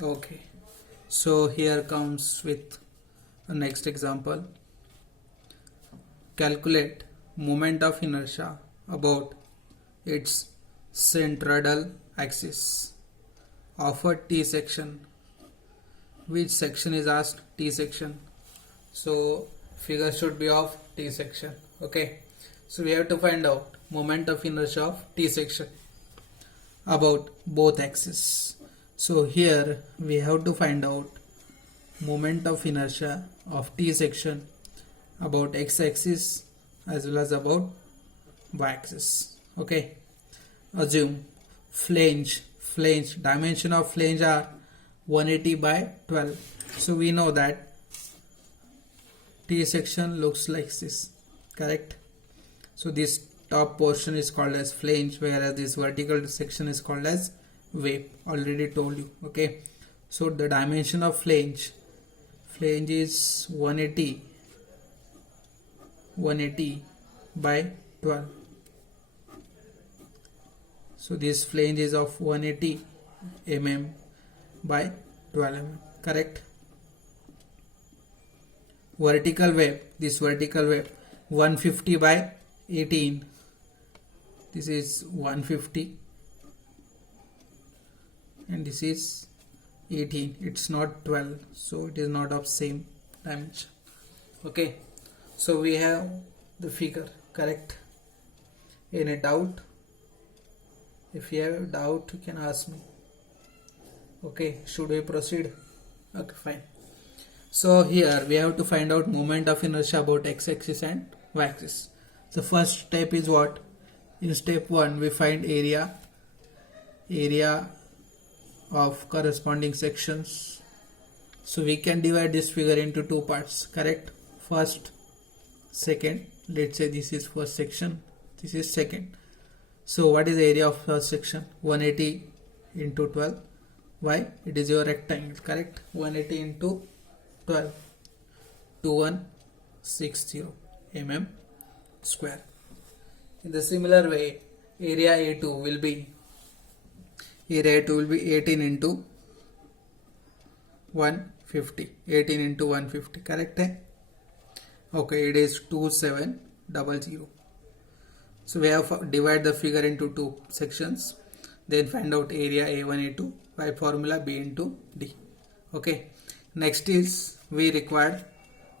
Okay, so here comes with the next example. Calculate moment of inertia about its centroidal axis of a T section. Which section is asked? T section. So figure should be of T section. Okay, so we have to find out moment of inertia of T section about both axes. So here we have to find out moment of inertia of T section about x axis as well as about y axis. Okay, assume flange dimension of flange are 180 by 12. So we know that T section looks like this, correct? So this top portion is called as flange, whereas this vertical section is called as wave. Already told you. Okay, so the dimension of flange is 180 by 12. So this flange is of 180 mm by 12 mm, correct? Vertical wave, this vertical wave 150 by 18. This is 150 and this is 18. It's not 12, so it is not of same dimension. Okay, so we have the figure, correct? Any doubt? If you have a doubt, you can ask me. Okay, should we proceed? Okay, fine. So here we have to find out moment of inertia about x-axis and y-axis. The first step is what? In step 1 we find area of corresponding sections. So we can divide this figure into two parts, correct? First, second. Let's say this is first section, this is second. So what is the area of first section? 180 into 12. Why? It is your rectangle, correct? 180 into 12, 2160 mm square. In the similar way, area A2 will be 18 into 150. 18 into 150, correct? Okay, it is 2700. So we have to divide the figure into two sections, then find out area A1 A2 by formula B into D. Okay, next is we required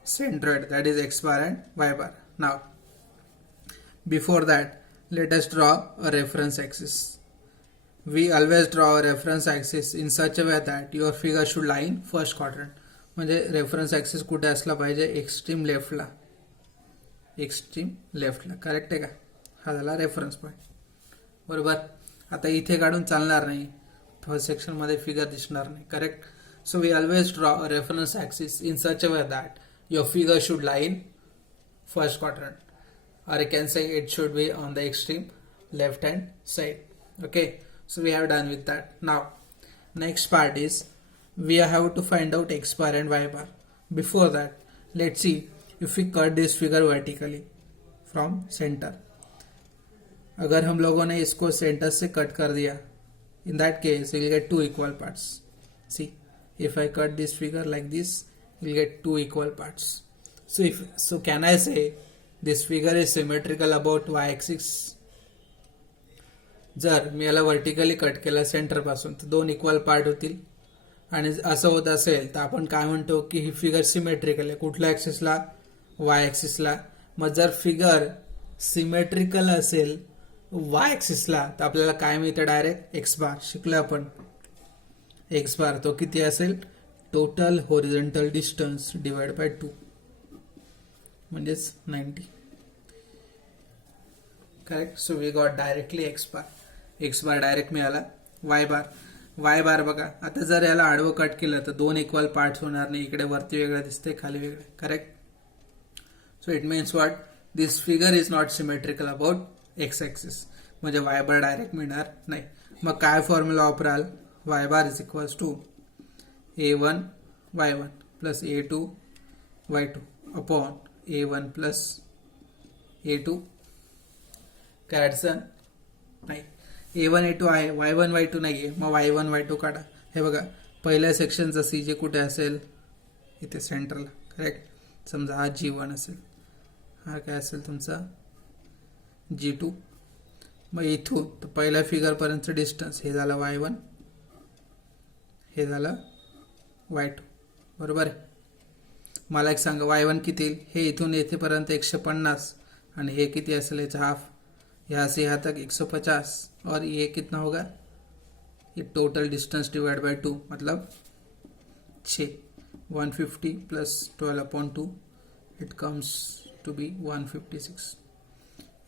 centroid, that is x bar and y bar. Now before that, let us draw a reference axis. We always draw a reference axis in such a way that your figure should lie in first quadrant. म्हणजे reference axis कुठे असला पाहिजे? Extreme लेफ्टला, correct आहे का? हा झाला reference point, बरोबर. आता इथे काढून चालणार नाही, फर्स्ट सेक्शन मध्ये फिगर दिसणार नाही, correct. So we always draw a reference axis in such a way that your figure should lie in first quadrant, or you can say it should be on the extreme left hand side. Okay, so we have done with that. Now next part is we have to find out x bar and y bar. Before that, let's see if we cut this figure vertically from center. अगर हम लोगों ने इसको centre से cut कर दिया, in that case we'll get two equal parts. See, if I cut this figure like this, we'll get two equal parts. So can I say this figure is symmetrical about y axis? जर मी याला vertically cut केलं centre पासून तर दोन equal part होतील, आणि असं होत असेल तर आपण काय म्हणतो की ही फिगर सिमेट्रिकल आहे. कुठल्या ऍक्सिसला? वाय ऍक्सिसला. मग जर फिगर सिमेट्रिकल असेल वाय ऍक्सिसला तर आपल्याला काय मिळतं? Direct X bar. शिकलो आपण एक्स बार, तो किती असेल? Total horizontal distance divide by 2 म्हणजेच 90, correct. So we got directly X bar direct मिळाला. वाय बार बघा, आता जर याला आडवं कट केलं तर दोन इक्वल पार्ट्स होणार नाही, इकडे वरती वेगळं दिसते, खाली वेगळे, correct. So it means what? This figure is not symmetrical about X axis, म्हणजे वाय बार डायरेक्ट मिळणार नाही. मग काय फॉर्म्युला वापराल? Y bar is equals to A1 Y1 plus A2 Y2 upon A1 plus A2. काय अडचण नाही. A1 A2 आहे, Y1 Y2 नाहीये, मग Y1 Y2 काढा. हे बघा, पहिल्या सेक्शनचा सी जे कुठे असेल, इथे सेंटरला. करेक्ट. समजा हा G1 असेल, हा काय असेल तुमचा G2. मग इथून तर पहिल्या फिगरपर्यंतचं डिस्टन्स हे झालं Y1, हे झालं Y2. बरोबर आहे. मला एक सांगा Y1 किती येईल. हे इथून येथेपर्यंत 150 आणि हे किती असेल याचा हाफ. यहाँ से यहाँ तक 150 और ये कितना होगा, ये टोटल डिस्टेंस डिवाइड बाय 2 मतलब 6. 150 plus 12/2 it comes to be 156.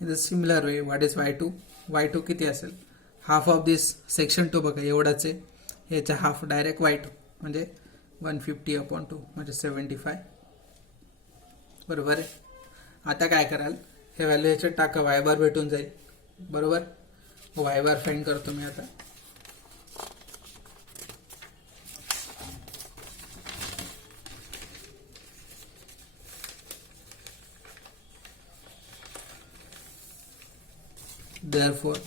In the similar way, what is Y2? Y2 किती असेल, हाफ ऑफ दिस सेक्शन 2 बघा एवढाच आहे, याचा हाफ डायरेक्ट Y2 म्हणजे 150/2 म्हणजे 75. बरोबर आहे. आता काय कराल, हे व्हॅल्यू ह्याच्यात टाका, वाय बार भेटून जाईल. बरोबर. वाय बार फाइंड करतो मी आता. Therefore,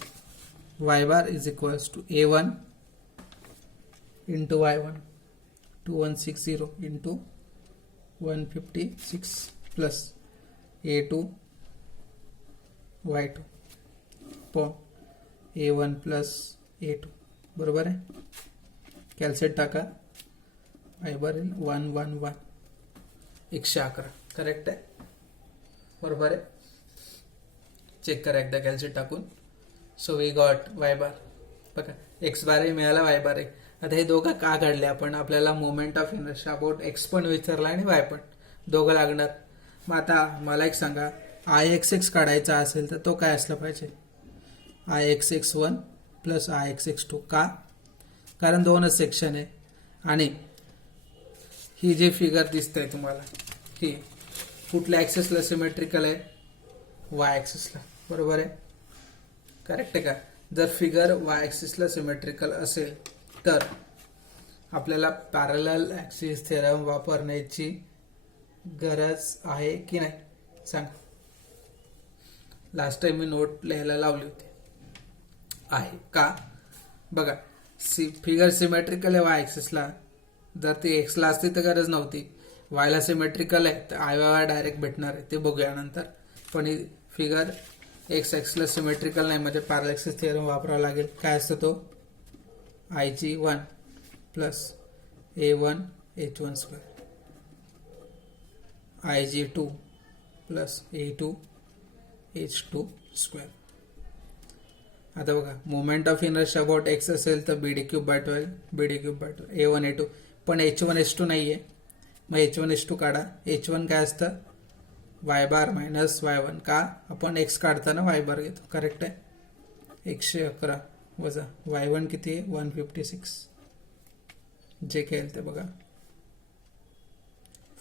y bar is equals to A1 into Y1, 2160 into 156 plus A2 Y2 upon A1 plus A2. बरोबर आहे. कॅल्क्युलेट टाका, y bar 111 111. करेक्ट आहे. बरोबर आहे. चेक करा एकदा कॅल्क्युलेट टाकून. So we got Y bar. बघा एक्स बार मिळाला, वाय बार आहे. आता हे दोघं का काढले आपण, आपल्याला moment of inertia about x पण विचारला आणि वाय पण, दोघं लागणार. मग आता मला एक सांगा, IXX काढायचा असेल तर तो काय असला पाहिजे, IXX1 प्लस IXX2. का, कारण दोनच सेक्शन आहे आणि ही जी फिगर दिसते तुम्हाला ही कुठल्या ॲक्सेसला सिमेट्रिकल आहे, वाय ॲक्सिसला. बरोबर आहे. करेक्ट आहे का. जर फिगर वाय ॲक्सिसला सिमेट्रिकल असेल तर आपल्याला पॅरलल ॲक्सिस थेरम वापरण्याची गरज आहे की नाही सांग. लास्ट टाइम मी नोट लिहायला लावली होती. आहे का, बघा फिगर सिमेट्रिकल आहे वाय ॲक्सिसला, जर ती एक्सला असती तर गरज नव्हती. वायला सिमेट्रिकल आहे तर आय डायरेक्ट भेटणार आहे, ते बघूया नंतर. पण ही फिगर एक्स ॲक्सिसला सिमेट्रिकल नाही म्हणजे पॅरलल ॲक्सिस थेरम वापरावा लागेल. काय असतो तो, IG1 plus A1 H1 square, IG2 plus A2 H2 square. आता बघा moment of inertia about x असेल तर BD3/12 BD3/12 A1 A2. पण H1 H2 नाही आहे, मग H1 H2 काढा. H1 काय असतं, वाय बार मायनस Y1. का, आपण एक्स काढताना वाय बार घेतो. करेक्ट आहे. 111 वजा Y1 किती आहे, 156. जे काय ते बघा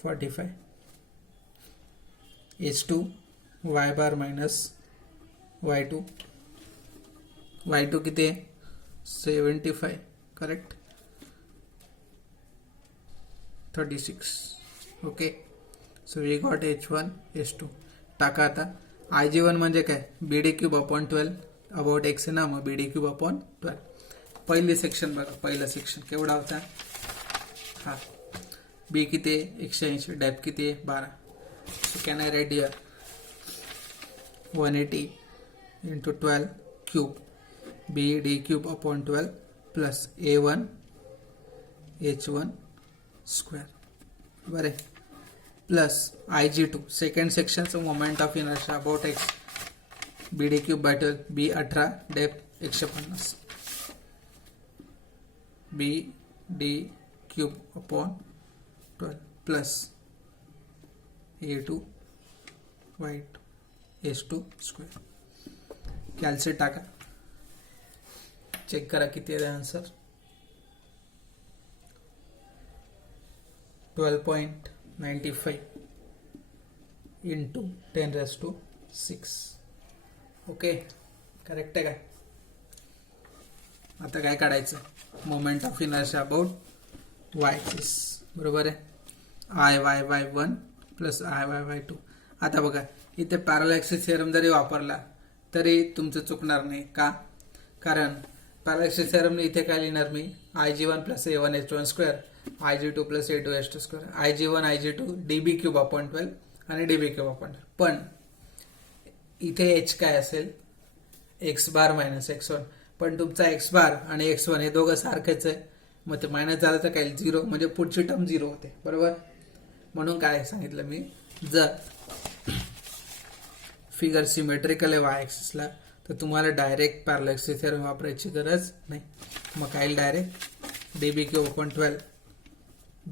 45. H2 वाय बार मायनस Y2. Y2 किती आहे, 75. Correct. 36. Okay. So we got H1 H2. टाका आता. IG1 म्हणजे काय, BD3/12 अबाउट एक्स आहे ना, मग BD3/12. पहिली सेक्शन बघा, पहिलं सेक्शन केवढा होता, हा बी किती आहे 180, डेप किती आहे 12. So can I write here 180 into 12 cube BD3/12 plus A1 H1 square. बरं आहे. प्लस IG2 सेकंड सेक्शनचं moment of inertia about X, BD3/12 B 18, depth 150. BD3/12 plus A2 Y2 H2 square. Calculate टाका, चेक करा किती आहे answer. 12.95 into 10⁻⁶. Okay. Correct आहे काय. आता काय काढायचं, moment of inertia about Y axis. बरोबर आहे. IY1 plus IY2. आता बघा इथे पॅरलल ॲक्सिस थेरम जरी वापरला तरी तुमचं चुकणार नाही. का, कारण पॅरलॅक्सिस थेरमने इथे काय लिहिणार मी, IG1 plus A1 H1 square, IG2 plus A2 H2 square, IG1 IG2 DB cube upon 12 आणि DB क्यूब अपॉन 12. पण इथे H काय असेल, एक्स बार मायनस x1. पण तुमचा एक्स बार आणि x1 हे दोघं सारखेच आहे, मग ते मायनस झालं तर काय, 0, म्हणजे पुढची टर्म 0 होते, बरोबर. म्हणून काय सांगितलं मी, जर फिगर सिमेट्रिकल आहे वाय ॲक्सिसला तर तुम्हाला डायरेक्ट पॅरलॅक्सिस थेरम वापरायची गरज नाही. मग काय, direct DB cube upon 12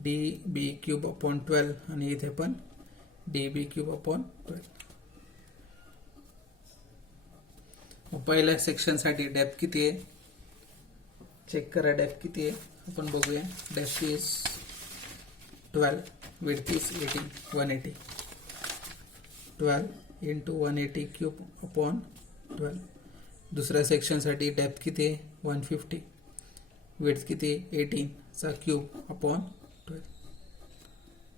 DB cube upon 12 आणि इथे पण DB क्यूब अपॉन 12. मग पहिल्या सेक्शनसाठी डेप्थ किती आहे, चेक करा डेप्थ किती आहे, आपण बघूया. Depth is 12, width is 18, 180. 12 into 180 cube upon 12. दुसऱ्या सेक्शनसाठी डेप्थ किती आहे, 150, विड्थ किती आहे, 18 चा क्यूब अपॉन 12.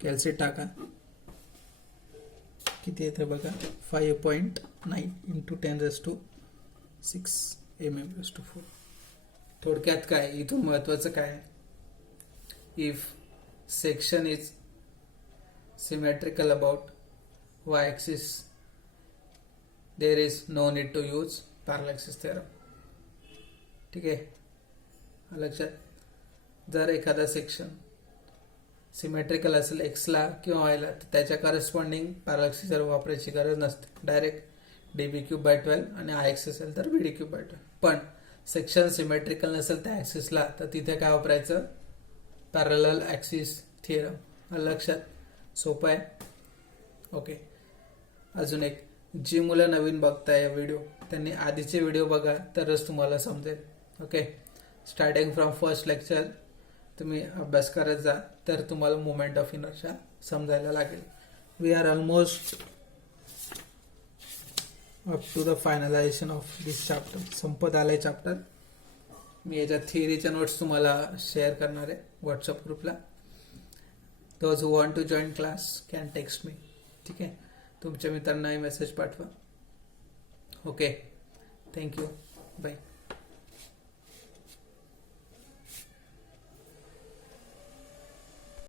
कॅल्क्युलेट टाका, किती येते बघा, 5.9 इंटू 10⁻⁶ mm⁴. थोडक्यात काय, इथून महत्वाचं काय, if section is symmetrical about y axis there is no need to use parallaxis theorem. ठीक आहे, लक्षात. जर एखादा सेक्शन सिमेट्रिकल असेल एक्सला किंवा वायला तर त्याच्या करस्पॉन्डिंग पॅरलॅक्सिस थेरम वापरायची गरज नसते, डायरेक्ट DB क्यूब बाय 12 आणि आय ॲक्सिस असेल तर BD क्यूब बाय 12. पण सेक्शन सिमेट्रिकल नसेल त्या ॲक्सिसला तर तिथे काय वापरायचं, पॅरलल ॲक्सिस थिअरम. लक्षात, सोपं आहे. ओके, अजून एक, जी मुलं नवीन बघताय व्हिडिओ त्यांनी आधीचे व्हिडिओ बघा तरच तुम्हाला समजेल. Okay, starting from first lecture तुम्ही अभ्यास करत जा तर तुम्हाला मोमेंट ऑफ इनर्शिया समजायला लागेल. We are almost up to the finalization of this chapter. संपत आलंय चॅप्टर. मी याच्या थिअरीच्या नोट्स तुम्हाला शेअर करणार आहे व्हॉट्सअप ग्रुपला. Those who want to join class can text me. ठीक आहे, तुमच्या मित्रांनाही मेसेज पाठवा. Okay, thank you, bye.